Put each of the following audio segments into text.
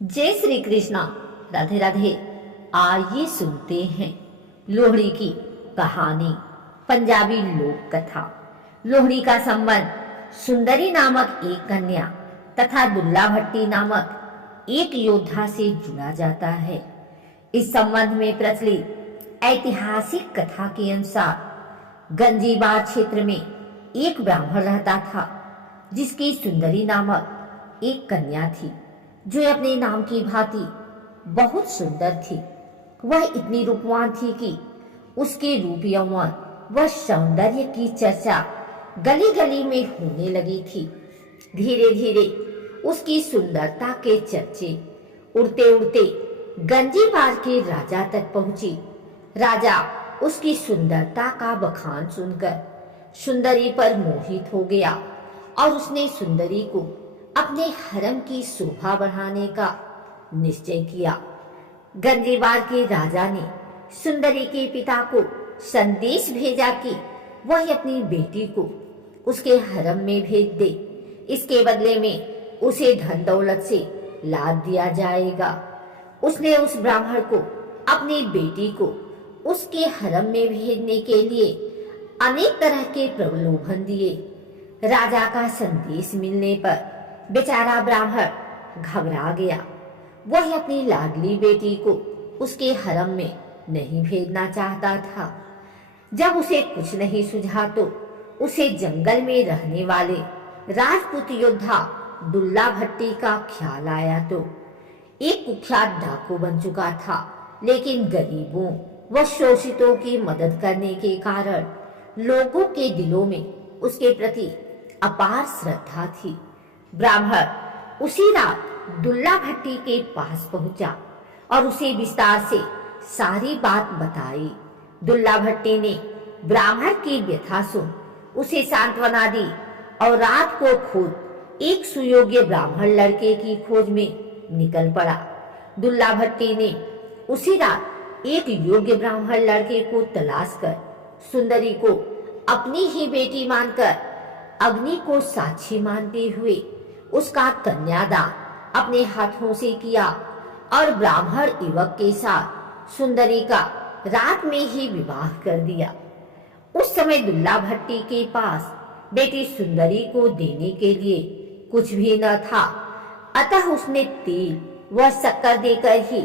जय श्री कृष्णा। राधे राधे। आइए सुनते हैं लोहड़ी की कहानी, पंजाबी लोक कथा। लोहड़ी का संबंध सुंदरी नामक एक कन्या तथा दुल्ला भट्टी नामक एक योद्धा से जुड़ा जाता है। इस संबंध में प्रचलित ऐतिहासिक कथा के अनुसार गंजीबार क्षेत्र में एक ब्राह्मण रहता था, जिसकी सुंदरी नामक एक कन्या थी, जो अपने नाम की भांति बहुत सुंदर थी। वह इतनी रूपवान थी कि उसके रूप यौवन व सौंदर्य की चर्चा गली गली में होने लगी थी। धीरे धीरे उसकी सुंदरता के चर्चे उड़ते उड़ते गंजीबार के राजा तक पहुंची। राजा उसकी सुंदरता का बखान सुनकर सुंदरी पर मोहित हो गया और उसने सुंदरी को अपने हरम की शोभा बढ़ाने का निश्चय किया। गंजीबार के राजा ने सुंदरी के पिता को संदेश भेजा कि वह अपनी बेटी को उसके हरम में भेज दे। इसके बदले में उसे धन दौलत से लाद दिया जाएगा। उसने उस ब्राह्मण को अपनी बेटी को उसके हरम में भेजने के लिए अनेक तरह के प्रलोभन दिए। राजा का संदेश मिलने पर बेचारा ब्राह्मण घबरा गया। वह अपनी लाडली बेटी को उसके हरम में नहीं भेजना चाहता था। जब उसे कुछ नहीं सूझा तो उसे जंगल में रहने वाले राजपूत योद्धा दुल्ला भट्टी का ख्याल आया। तो एक कुख्यात डाकू बन चुका था, लेकिन गरीबों व शोषितों की मदद करने के कारण लोगों के दिलों में उसके प्रति अपार श्रद्धा थी। ब्राह्मण उसी रात दुल्ला भट्टी के पास पहुंचा और उसे विस्तार से सारी बात बताई। दुल्ला भट्टी ने ब्राह्मण की व्यथा सुन उसे सांत्वना दी और रात को खुद एक सुयोग्य ब्राह्मण लड़के की खोज में निकल पड़ा। दुल्ला भट्टी ने उसी रात एक योग्य ब्राह्मण लड़के को तलाश कर सुंदरी को अपनी ही बेटी मानकर अग्नि को साक्षी मानते हुए उसका कन्यादान अपने हाथों से किया और ब्राह्मण युवक के साथ सुंदरी का रात में ही विवाह कर दिया। उस समय दुल्ला भट्टी के पास बेटी सुंदरी को देने के लिए कुछ भी न था, अतः उसने तेल व शक्कर देकर ही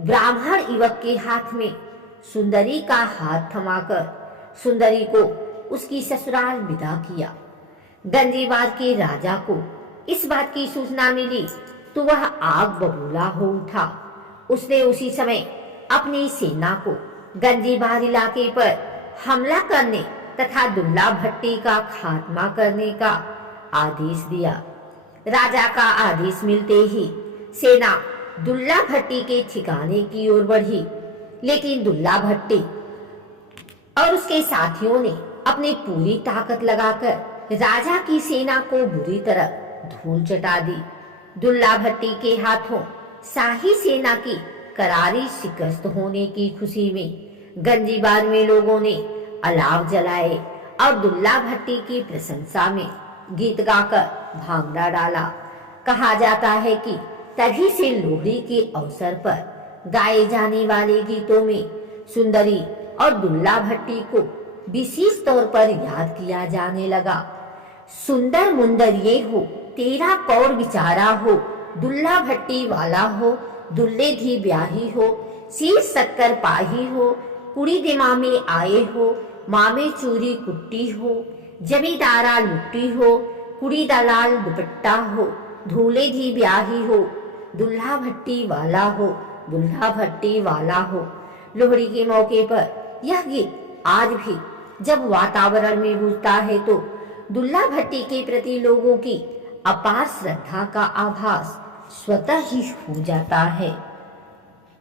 ब्राह्मण युवक के हाथ में सुंदरी का हाथ थमाकर सुंदरी को उसकी ससुराल विदा किया। गंजीबार के राजा को इस बात की सूचना मिली तो वह आग बबूला हो उठा। उसने उसी समय अपनी सेना को गंजीबार इलाके पर हमला करने तथा दुल्ला भट्टी का खात्मा करने का आदेश दिया। राजा का आदेश मिलते ही सेना दुल्ला भट्टी के ठिकाने की ओर बढ़ी, लेकिन दुल्ला भट्टी और उसके साथियों ने अपनी पूरी ताकत लगाकर राजा की सेना को बुरी तरह धूल चटा दी। दुल्ला भट्टी के हाथों शाही सेना की करारी शिकस्त होने की खुशी में गंजीबार में लोगों ने अलाव जलाए और दुल्ला भट्टी की प्रशंसा में गीत गाकर भांगड़ा डाला। कहा जाता है कि तभी से लोहड़ी के अवसर पर गाए जाने वाले गीतों में सुंदरी और दुल्ला भट्टी को विशेष तौर पर याद किया जाने लगा। सुंदर मुंदर ये हो, तेरा कौर बिचारा हो, दुल्ला भट्टी वाला हो, दुल्ले धी ब्याही हो, शीर शक्कर पाही हो, कुड़ी दिमा में आए हो, मामे चूरी कुट्टी हो, जमींदारा लुट्टी हो, कुड़ी दलाल दुपट्टा हो, धूले धी ब्याही हो, दुल्हा भट्टी वाला हो, दुल्हा भट्टी वाला हो। लोहड़ी के मौके पर यह गीत आज भी जब वातावरण में गूंजता है तो दुल्ला भट्टी के प्रति लोगों की अपार श्रद्धा का आभास स्वतः ही हो जाता है।